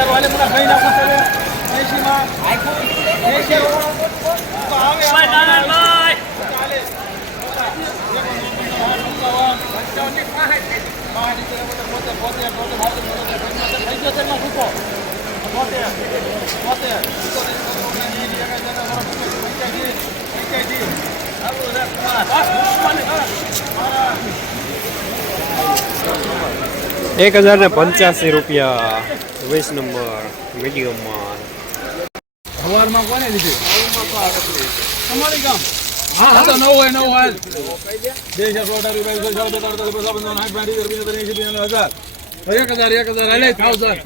વિચારો હાલે મને ભાઈ નાખું તમે અહીંસીમાં મારા એક હજાર ને પંચ્યાસી રૂપિયા વીસ નંબર મીડિયમમાં સવારમાં કોને લીધી તમારી કામ હા તો નવ હોય નવ હોય બે હજાર સો અઢાર રૂપિયા વીસ હજાર બેતાળીસ ત્રીસ પચાસ પંચાવન સાઠ પાંત્રીસ ત્રીસ પંચાવન એંશી પિસ્તાલીસ હજાર એક હજાર એક હજાર હાલે થાઉઝન્ડ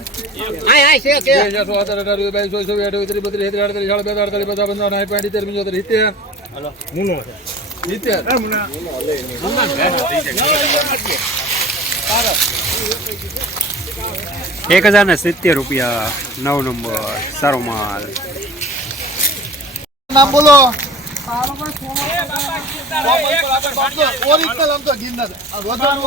બે હજાર સો સત્તર અઢાર રૂપિયા બાવીસ ચોવીસ અઠ્યાવીસ ત્રીસ બત્રીસ તેત્રીસ અડત્રીસ સાડા બેતાળીસ ત્રીસ પચાસ પંચાવન સાઠ પાંત્રીસ તેર પંચોતેર સિત્તેર સિત્તેર એક હજાર ને સિત્તેર રૂપિયા નવ નંબર સારો માલ. નામ બોલો. આવ્યો આમ તો ગિરનાર આ વજન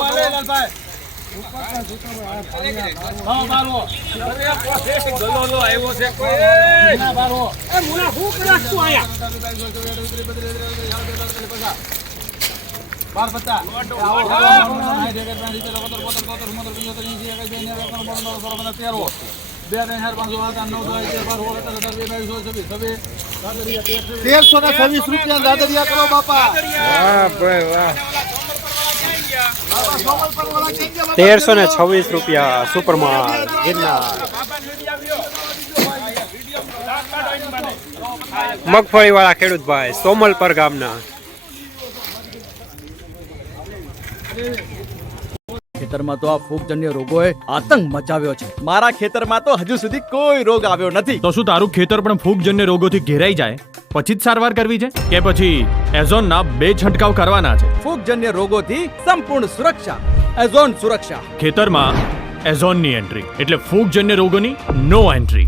બાર પચાસ તેરો બે ત્રણ ચાર પાંચ છ સાત આઠ નવ તેરસો ને છવ્વીસ રૂપિયા દાદરિયા કરો બાપા? તેરસો ને છવ્વીસ રૂપિયા સુપર માલ ગિરનાર. મગફળી વાળા ખેડૂત ભાઈ સોમલપર ગામના. ખેતરમાં તો આ ફૂગજન્ય રોગોએ આતંક મચાવ્યો છે. મારા ખેતરમાં તો હજુ સુધી કોઈ રોગ આવ્યો નથી. તો શું તારું ખેતર પણ ફૂગજન્ય રોગોથી ઘેરાઈ જાય? પછી જ સારવાર કરવી છે? કે પછી એઝોનના બે છંટકાવ કરવાના છે? ફૂગજન્ય રોગોથી સંપૂર્ણ સુરક્ષા. એઝોન સુરક્ષા. ખેતરમાં એઝોનની એન્ટ્રી. એટલે ફૂગજન્ય રોગોની નો એન્ટ્રી.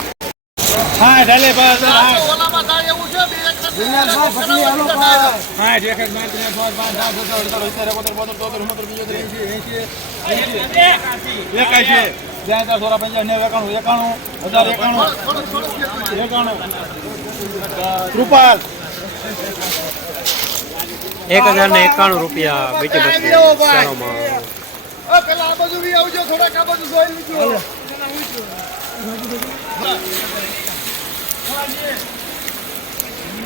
હા ઢાલે બસ ઓલામાં થાય એવું છે બે એક હા એક એક પાંચ પાંચ પાંચ જ્યાં ત્યાં સોળા પંચાવન નેવું એકાણું એકાણું હજાર એકાણું એકાણું કૃપાલ એક હજાર ને એકાણું રૂપિયા બીજી આ પેલા આ બાજુ આવજો થોડાક આ બાજુ જોઈ લીધું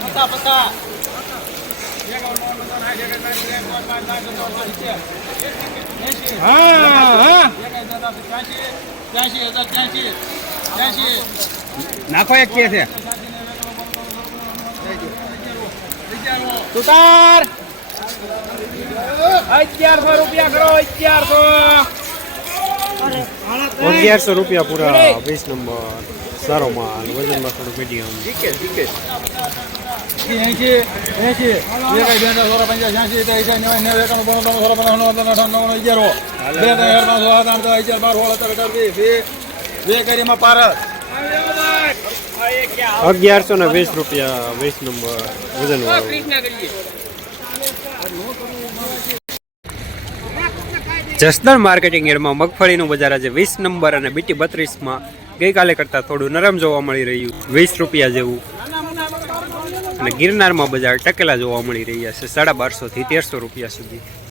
પતા પતા નાખો એક કે છે. અગિયારસો રૂપિયા કરો અગિયારસો. અગિયારસો રૂપિયા પૂરા વીસ નંબર. સારો માલ વજનમાં થોડું મીડિયમ. કરીમાં પારસ. અગિયારસો ને વીસ રૂપિયા વીસ નંબર વજન વાળું. જસદણ માર્કેટિંગ એરમાં મગફળીનું બજાર આજે વીસ નંબર અને બીટી બત્રીસમાં ગઈકાલે કરતાં થોડું નરમ જોવા મળી રહ્યું. વીસ રૂપિયા જેવું. અને ગિરનારમાં બજાર ટકેલા જોવા મળી રહ્યા છે, સાડા બારસોથી તેરસો રૂપિયા સુધી.